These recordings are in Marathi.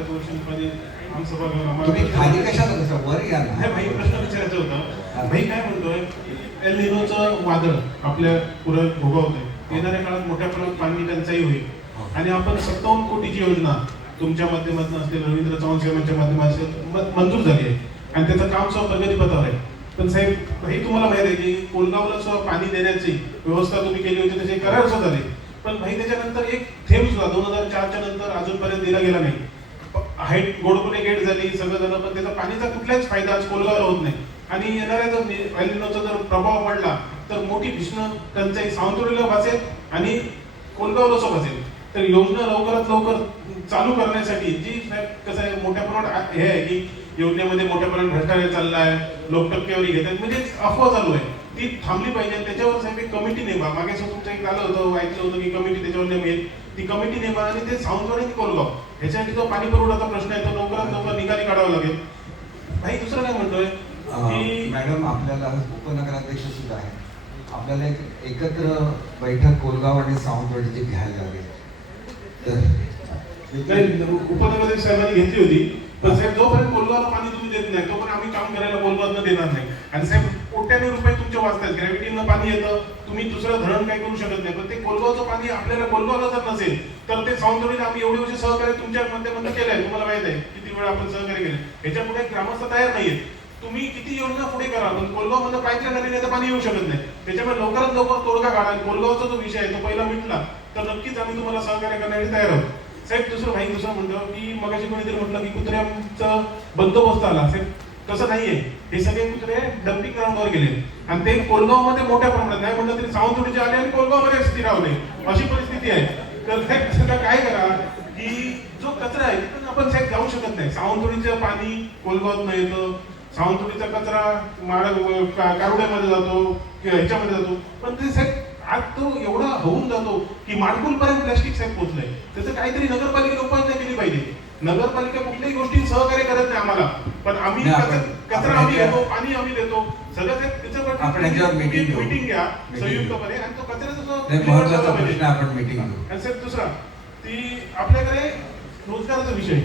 बऱ्याच वर्षांमध्ये आमसभा घेऊन तुम्ही आम्हाला खाली कशाला कसं वर या ना. भाई प्रश्न विचारायचा होता. भाई काय म्हणतोय, एल निनोचं वादळ आपल्या पुढे भोगावतंय, येणाऱ्या काळात मोठ्या प्रमाणात पाणी टंचाई होईल आणि आपण 57 कोटीची योजना तुमच्या माध्यमातून असलेल्या रवींद्र चव्हाण साहेबांच्या माध्यमातून मंजूर झाली आहे आणि त्याचं काम सुद्धा प्रगतीपथावर आहे. पण साहेब हे तुम्हाला माहिती आहे की कोलगावला सुद्धा पाणी देण्याची व्यवस्था तुम्ही केली होती, त्याचे करार सुद्धा झाले. पण भाई त्याच्यानंतर एक थेंब सुद्धा 2004च्या नंतर अजूनपर्यंत दिला गेला नाही. हाईट गोडपुणे गेट झाली सगळं झालं, पण त्याचा पाणीचा कुठलाच फायदा आज कोलगावला होत नाही. आणि येणाऱ्या जर एल निनोचा जर प्रभाव पडला तर मोठी भीषण टंचाई सावंतवाडीला भासेल आणि कोलगावला सुद्धा भासेल. तर योजना लवकरात लवकर चालू करण्यासाठी जी कसं आहे मोठ्या प्रमाणात हे आहे की योजनेमध्ये मोठ्या प्रमाणात भ्रष्टाचार चालला आहे, लोक टक्केवारी घेतात, म्हणजे अफवा चालू आहे, ती थांबली पाहिजे. त्याच्यावर साहेब एक कमिटी नेमा, मागे तुमचं एक आलं होतं, ऐकलं होतं की कमिटी त्याच्यावर नेमेल, ती कमिटी नेमा आणि ते सावंतवाडी आणि कोलगाव ह्याच्यासाठी जो पाणी पुरवठ्याचा प्रश्न आहे तो लवकरात लवकर निकाली काढावा लागेल. भाई दुसरं काय म्हणतोय की मॅडम आपल्याला उपनगराध्यक्ष सुद्धा आहे, आपल्याला एक एकत्र बैठक कोलगाव आणि सावंतवाडीची घ्यायला लागेल. तर उपनगराध्यक्ष साहेबांनी घेतली होती, पण साहेब जोपर्यंत कोलगावला पाणी तुम्ही देत नाही तोपर्यंत आम्ही काम करायला कोलगावला देणार नाही. आणि साहेब कोट्याने रुपये तुमचे वाचतात, ग्रॅव्हिटीनं पाणी येतं, तुम्ही दुसरं धरण काही करू शकत नाही, पण ते कोलगावचं पाणी आपल्याला कोलगावला जर नसेल तर ते सावंतवाडीला आम्ही एवढे वर्ष सहकार्य तुमच्या माध्यमातून केलं आहे, तुम्हाला माहित आहे किती वेळा आपण सहकार्य केलं. ह्याच्यापुढे ग्रामस्थ तयार नाहीये. तुम्ही किती योजना पुढे करा पण कोलगाव मध्ये पाईपच्या नदीने पाणी येऊ शकत नाही. त्याच्यामुळे लवकरात लवकर तोडगा काढा. कोलगावचा जो विषय आहे तो पहिला मिटला तर नक्कीच आम्ही तुम्हाला सहकार्य करण्यासाठी तयार आहोत. साहेब दुसरं म्हणतो की मगाशी कोणीतरी म्हटलं की कुत्र्यांचा बंदोबस्त आला. साहेब तसं नाहीये, हे सगळे कुत्रे डम्पिंग ग्राउंडवर गेले आणि ते कोलगाव मध्ये मोठ्या प्रमाणात नाही म्हटलं तरी सावंतवाडीचे आले आणि कोलगाव मध्ये स्थिरावले, अशी परिस्थिती आहे. तर साहेब सध्या काय करा की जो कचरा आहे तिथून आपण साहेब जाऊ शकत नाही. सावंतवाडीचं पाणी कोलगावात येतं, सावंतवाडीचा कचरा कारुड्यामध्ये जातो किंवा ह्याच्यामध्ये जातो, पण ते साहेब आज तो एवढा होऊन जातो की माडगुलपर्यंत प्लॅस्टिक साहेब पोहोचलंय. त्याचं काहीतरी नगरपालिकेने उपाययोजना केली पाहिजे. नगरपालिका कुठल्याही गोष्टी सहकार्य करत नाही आम्हाला, पण आम्ही कचरा आम्ही घेतो, पाणी आम्ही देतो, सगळं त्याच्यावर मीटिंग घ्या संयुक्तपणे आणि तो कचऱ्याचा महत्त्वाचा प्रश्न आपण मीटिंग घेऊ. आणि साहेब दुसरा ती आपल्याकडे रोजगाराचा विषय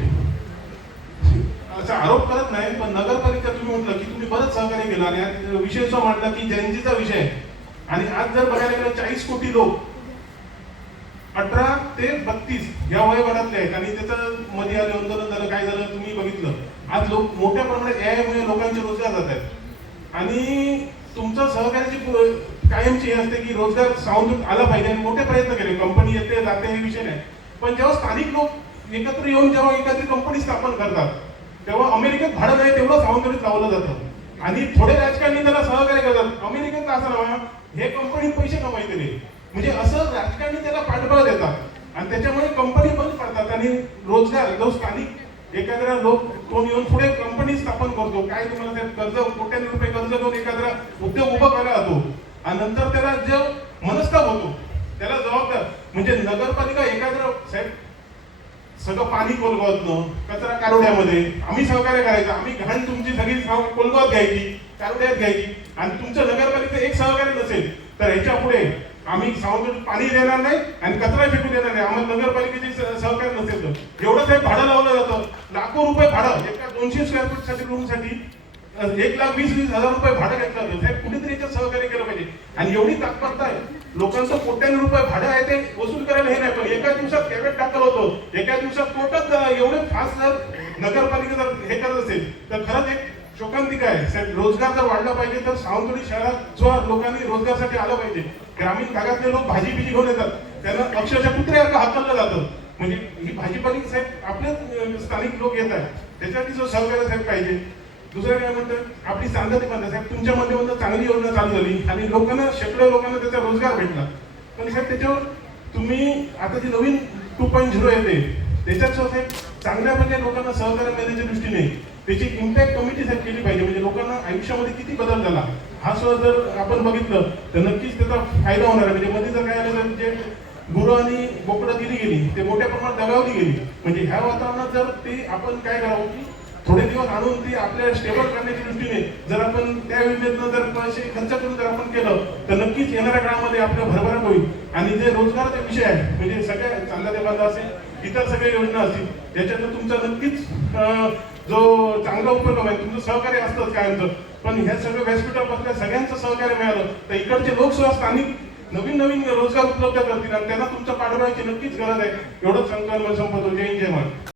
असा आरोप करत नाही, पण नगरपालिका तुम्ही म्हटलं की तुम्ही बरंच सहकार्य केलं आणि विषय जो म्हटला की जयंतीचा विषय आहे आणि आज जर बघायला गेलं 40 कोटी लोक 18 ते 32 या वयोगटातले आहेत आणि त्याचं मध्ये आलं आंदोलन झालं, काय झालं तुम्ही बघितलं. आज लोक मोठ्या प्रमाणात यामुळे लोकांचे रोजगार जात आहेत आणि तुमचं सहकार्याची कायमची हे असते की रोजगार सावंतवाडीत आला पाहिजे आणि मोठे प्रयत्न केले. कंपनी येते जाते हे विषय नाही, पण जेव्हा स्थानिक लोक एकत्र येऊन जेव्हा एखादी कंपनी स्थापन करतात तेव्हा अमेरिकेत भाडं नाही तेवढं सावंतवाडीत लावलं जातं आणि थोडे राजकारणी त्याला सहकार्य करतात. अमेरिकेत असं ना हे कंपनी पैसे कमायचे नाही, म्हणजे असं राजकारणी त्याला पाठबळ देतात आणि त्याच्यामुळे कंपनी बंद पडतात आणि रोजगार जो स्थानिक एखाद्या लोक कोण येऊन पुढे कंपनी स्थापन करतो, काय तुम्हाला ते कर्ज कोट्याने रुपये कर्ज घेऊन एखादा उद्योग उभा केला जातो आणि नंतर त्याला जो मनस्ताप होतो त्याला जबाबदार म्हणजे नगरपालिका. एखादं साहेब सगळं पाणी कोलगावातनं कचरा कारोड्यामध्ये आम्ही सहकार्य करायचं, आम्ही घाण तुमची सगळी कोलगावात घ्यायची, कारोड्यात घ्यायची आणि तुमच्या नगरपालिकेचं एक सहकार्य नसेल तर ह्याच्या पुढे आम्ही सावंतवाडीत पाणी देणार नाही आणि कचरा फेकू देणार नाही. आम्हाला नगरपालिकेचे सहकार्य नसेल तर एवढं साहेब भाडं लावलं जातं, लाखो रुपये भाडं एका 200 स्क्वेअर फूट साठी रूमसाठी 1,20,000 रुपये भाडं घेतलं जातं. साहेब कुणीतरी याच्यात सहकार्य केलं पाहिजे आणि एवढी तात्परता आहे लोकांचं कोट्याने रुपये भाडं आहे ते वसूल करायला हे नाही, पण एका दिवसात कॅबेट टाकलं होतं, एका दिवसात कोर्टात एवढे फास्ट जर नगरपालिका जर हे करत असेल तर खरंच एक शोकांतिका आहे. साहेब रोजगार जर वाढला पाहिजे तर सावंतवाडी शहरात जो लोकांनी रोजगारासाठी आलं पाहिजे. ग्रामीण भागातले लोक भाजी बिजी घेऊन येतात, त्यांना अक्षरशः कुत्र्यासारखं हाकललं जातं, म्हणजे ही भाजीपाली साहेब आपले स्थानिक लोक येत आहेत त्याच्यासाठी जो सहकार्य साहेब पाहिजे. दुसरं काय म्हणतात आपली सांगती पण साहेब तुमच्या माध्यमातून चांगली योजना चालू झाली आणि लोकांना शेकडो लोकांना त्याचा रोजगार भेटला, पण साहेब त्याच्यावर तुम्ही आता जी नवीन 2.0 येते त्याच्यात साहेब चांगल्यापैकी लोकांना सहकार्य मिळण्याच्या दृष्टीने त्याची इम्पॅक्ट कमिटी साहेब केली पाहिजे. म्हणजे लोकांना आयुष्यामध्ये किती बदल झाला हा सुद्धा जर आपण बघितलं तर नक्कीच त्याचा फायदा होणार आहे. म्हणजे मध्ये जर काय आलं तर जे गुरं आणि बोकडं दिली गेली ते मोठ्या प्रमाणात दगावली गेली, म्हणजे ह्या वातावरणात जर ते आपण काय करावं की थोडे दिवस आणून ती आपल्या स्टेबल करण्याच्या दृष्टीने जर आपण त्या योजनेतनं जर पैसे खर्च करून जर आपण केलं तर नक्कीच येणाऱ्या काळामध्ये आपल्या भरभराट होईल. आणि जे रोजगाराचा विषय आहे म्हणजे सगळ्या चांगल्या देवांना असेल इतर सगळ्या योजना असतील याच्यातून तुमचा नक्कीच जो चांगला उपक्रम आहे तुमचं सहकार्य असतंच कायमचं. पण ह्या सगळ्या व्यासपीठापासून सगळ्यांचं सहकार्य मिळालं तर इकडचे लोकसभा स्थानिक नवीन नवीन रोजगार उपलब्ध करतील आणि त्यांना तुमच्या पाठबळाची नक्कीच गरज आहे. एवढंच संकल्प संपतो. जय हिंद, जय महाराष्ट्र.